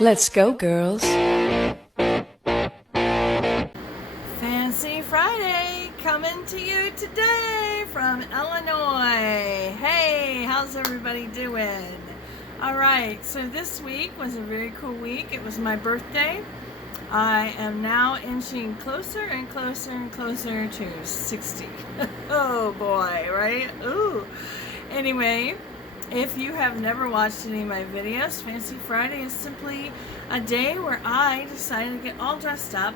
Let's go, girls. Fancy Friday coming to you today from Illinois. Hey, how's everybody doing? All right, so this week was a very cool week. It was my birthday. I am now inching closer and closer and closer to 60. Oh boy, right? Ooh. Anyway, if you have never watched any of my videos, Fancy Friday is simply a day where I decided to get all dressed up,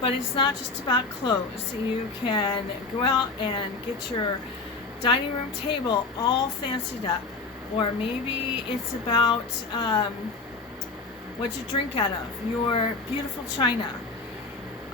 but it's not just about clothes. You can go out and get your dining room table all fancied up, or maybe it's about what you drink out of, your beautiful china.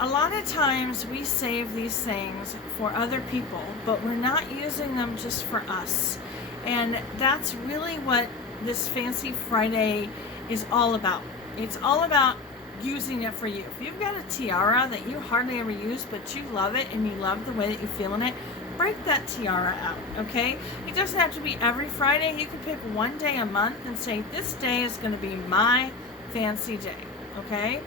A lot of times we save these things for other people, but we're not using them just for us. And that's really what this Fancy Friday is all about. It's all about using it for you. If you've got a tiara that you hardly ever use, but you love it and you love the way that you feel in it, break that tiara out, okay? It doesn't have to be every Friday. You can pick one day a month and say, this day is going to be my fancy day, okay?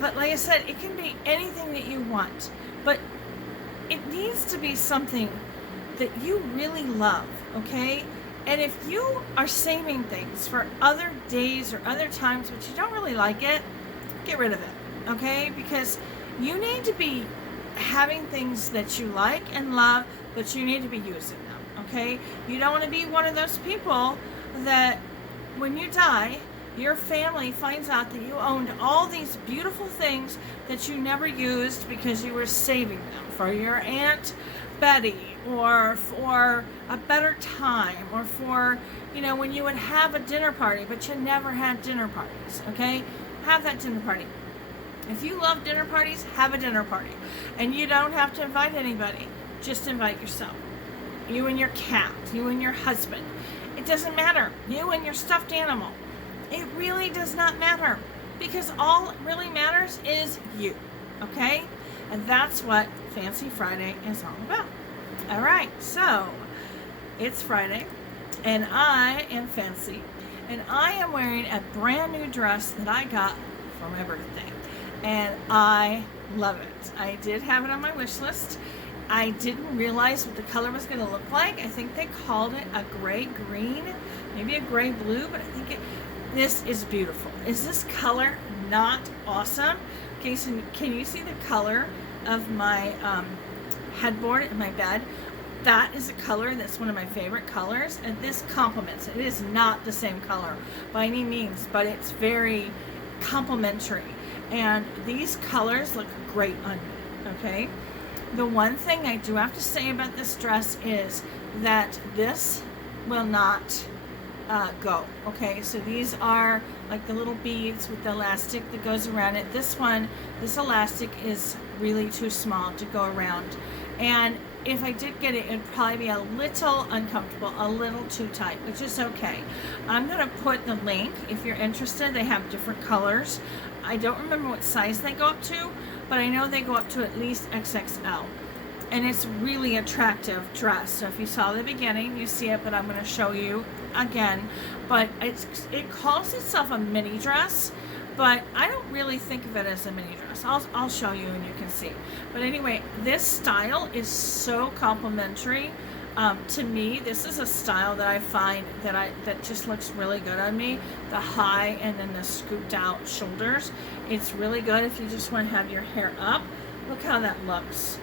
But like I said, it can be anything that you want, but it needs to be something that you really love, okay? And if you are saving things for other days or other times but you don't really like it, get rid of it, okay? Because you need to be having things that you like and love, but you need to be using them, okay? You don't want to be one of those people that when you die, your family finds out that you owned all these beautiful things that you never used because you were saving them for your Aunt Betty, or for a better time, or for, you know, when you would have a dinner party, but you never had dinner parties, okay? Have that dinner party. If you love dinner parties, have a dinner party. And you don't have to invite anybody. Just invite yourself. You and your cat, you and your husband. It doesn't matter. You and your stuffed animal. It really does not matter, because all that really matters is you, okay? And that's what Fancy Friday is all about. All right, so it's Friday, and I am fancy, and I am wearing a brand new dress that I got for my birthday, and I love it. I did have it on my wish list. I didn't realize what the color was going to look like. I think they called it a gray green, maybe a gray blue, but I think this is beautiful. Is this color not awesome? Okay, so can you see the color of my headboard in my bed? That is a color that's one of my favorite colors, and this complements it. It is not the same color by any means, but it's very complementary, and these colors look great on me, okay? The one thing I do have to say about this dress is that this will not go, okay? So these are like the little beads with the elastic that goes around it. This elastic is really too small to go around, and if I did get it, it'd probably be a little uncomfortable, a little too tight, which is okay. I'm going to put the link, if you're interested. They have different colors. I don't remember what size they go up to, but I know they go up to at least XXL. And it's really attractive dress. So if you saw the beginning, you see it, but I'm going to show you again. But it calls itself a mini dress, but I don't really think of it as a mini dress. I'll show you and you can see. But anyway, this style is so complimentary to me. This is a style that I find that just looks really good on me. The high and then the scooped out shoulders. It's really good if you just want to have your hair up. Look how that looks.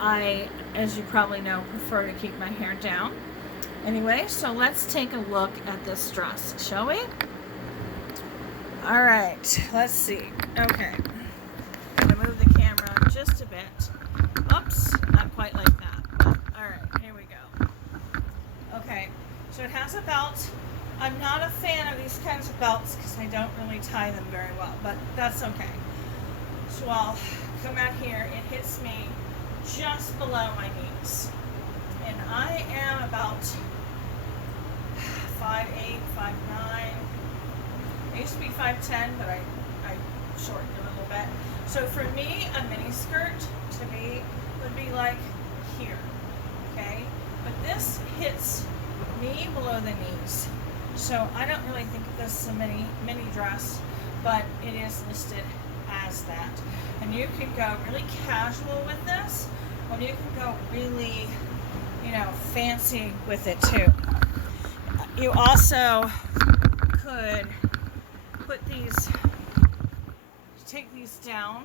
I, as you probably know, prefer to keep my hair down. Anyway, so let's take a look at this dress, shall we? All right, let's see. Okay, I'm gonna move the camera just a bit. Oops, not quite like that. But, all right, here we go. Okay, so it has a belt. I'm not a fan of these kinds of belts because I don't really tie them very well, but that's okay. So I'll come out here. It hits me just below my knees, and I am about 5'8", 5'9". I used to be 5'10", but I shortened it a little bit. So for me, a mini skirt to me would be like here, okay? But this hits me below the knees. So I don't really think of this as a mini dress, but it is listed as that. And you can go really casual with this, or you can go really, fancy with it too. You also could take these down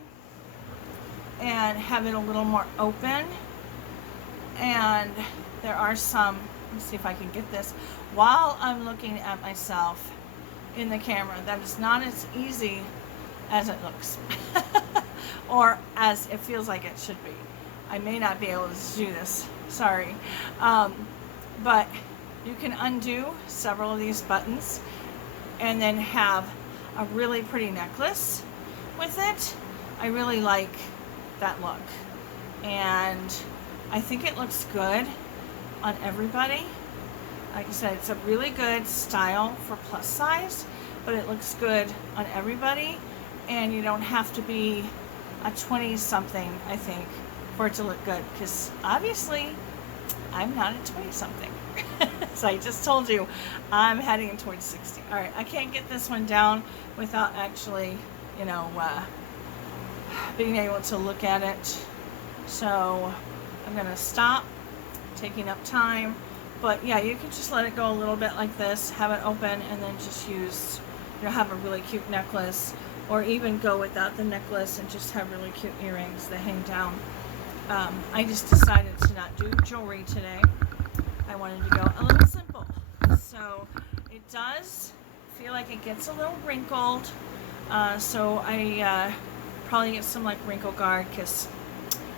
and have it a little more open. And there are some, let me see if I can get this while I'm looking at myself in the camera. That is not as easy as it looks or as it feels like it should be. I may not be able to do this, sorry. But you can undo several of these buttons and then have a really pretty necklace with it. I really like that look, and I think it looks good on everybody. Like I said, it's a really good style for plus size, but it looks good on everybody, and you don't have to be a 20-something, I think, for it to look good, because obviously I'm not a 20-something. So I just told you I'm heading towards 60. All right, I can't get this one down without actually, being able to look at it. So I'm going to stop taking up time. But yeah, you can just let it go a little bit like this, have it open, and then just use, have a really cute necklace, or even go without the necklace and just have really cute earrings that hang down. I just decided to not do jewelry today. I wanted to go a little simple. So it does feel like it gets a little wrinkled. So I probably get some like wrinkle guard, because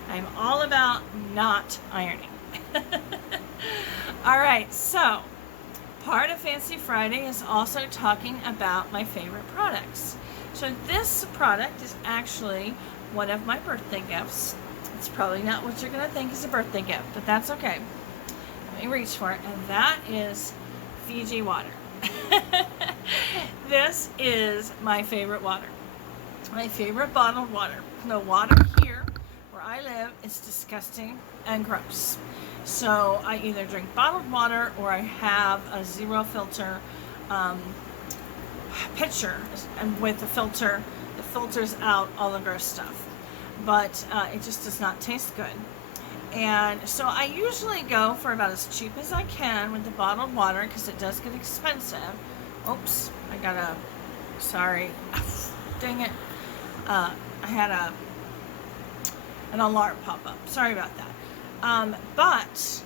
I'm all about not ironing. All right, so part of Fancy Friday is also talking about my favorite products. So this product is actually one of my birthday gifts. It's probably not what you're going to think is a birthday gift, but that's okay. Let me reach for it, and that is Fiji water. This is my favorite water. My favorite bottled water. The water here where I live is disgusting and gross. So I either drink bottled water or I have a zero filter pitcher, and with the filter, it filters out all the gross stuff. But it just does not taste good. And so I usually go for about as cheap as I can with the bottled water, because it does get expensive. Oops, I got sorry, dang it. I had an alarm pop up. Sorry about that. But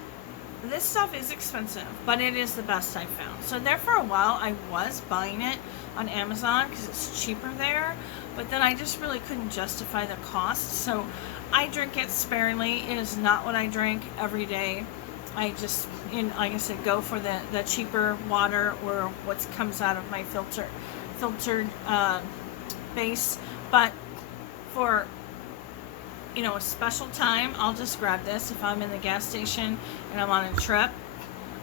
this stuff is expensive, but it is the best I've found. So there for a while I was buying it on Amazon because it's cheaper there, but then I just really couldn't justify the cost. So I drink it sparingly. It is not what I drink every day. I just, like I said, go for the cheaper water or what comes out of my filtered base. But for a special time, I'll just grab this. If I'm in the gas station and I'm on a trip,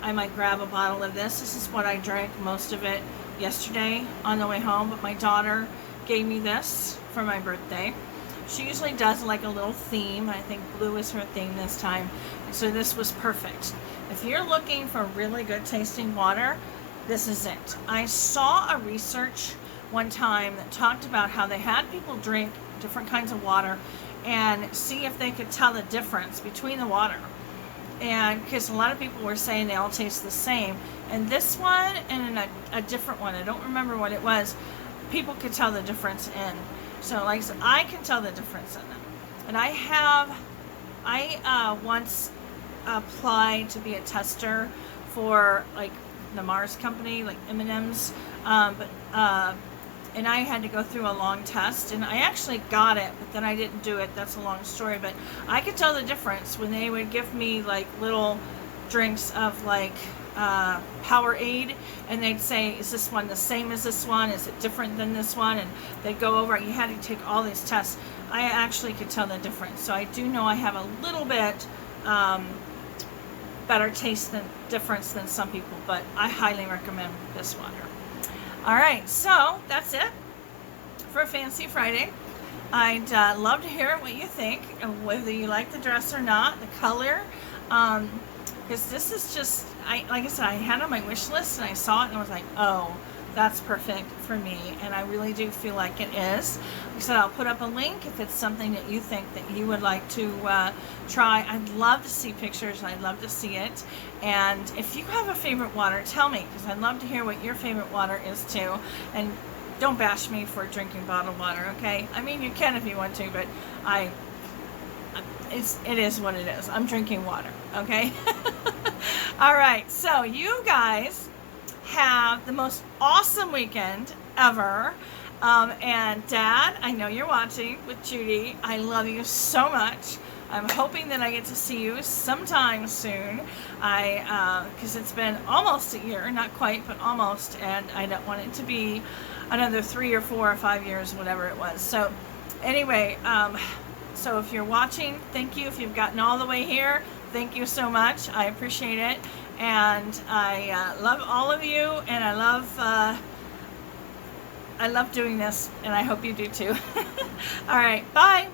I might grab a bottle of this. This is what I drank most of it yesterday on the way home, but my daughter gave me this for my birthday. She usually does like a little theme. I think blue is her theme this time. So this was perfect. If you're looking for really good tasting water, this is it. I saw a research one time that talked about how they had people drink different kinds of water and see if they could tell the difference between the water. And because a lot of people were saying they all taste the same. And this one and a different one, I don't remember what it was, people could tell the difference in. So like I said, I can tell the difference in them. And I once applied to be a tester for like the Mars company, like M&M's, and I had to go through a long test, and I actually got it, but then I didn't do it. That's a long story, but I could tell the difference when they would give me like little drinks of like Powerade, and they'd say, is this one the same as this one? Is it different than this one? And they'd go over it. You had to take all these tests. I actually could tell the difference. So I do know I have a little bit better taste difference than some people, but I highly recommend this water. All right, so that's it for Fancy Friday. I'd love to hear what you think, and whether you like the dress or not, the color, because this is just like I said, I had it on my wish list, and I saw it, and I was like, oh, that's perfect for me, and I really do feel like it is. Like I said, I'll put up a link if it's something that you think that you would like to try. I'd love to see pictures, and I'd love to see it. And if you have a favorite water, tell me, because I'd love to hear what your favorite water is too. And don't bash me for drinking bottled water, okay? I mean, you can if you want to, but it is what it is. I'm drinking water, okay? All right, so you guys have the most awesome weekend ever. And Dad, I know you're watching with Judy. I love you so much. I'm hoping that I get to see you sometime soon. Because it's been almost a year, not quite, but almost, and I don't want it to be another 3 or 4 or 5 years, whatever it was. So anyway, so if you're watching, thank you. If you've gotten all the way here, thank you so much. I appreciate it. And I love all of you, and I love doing this, and I hope you do too. All right, bye.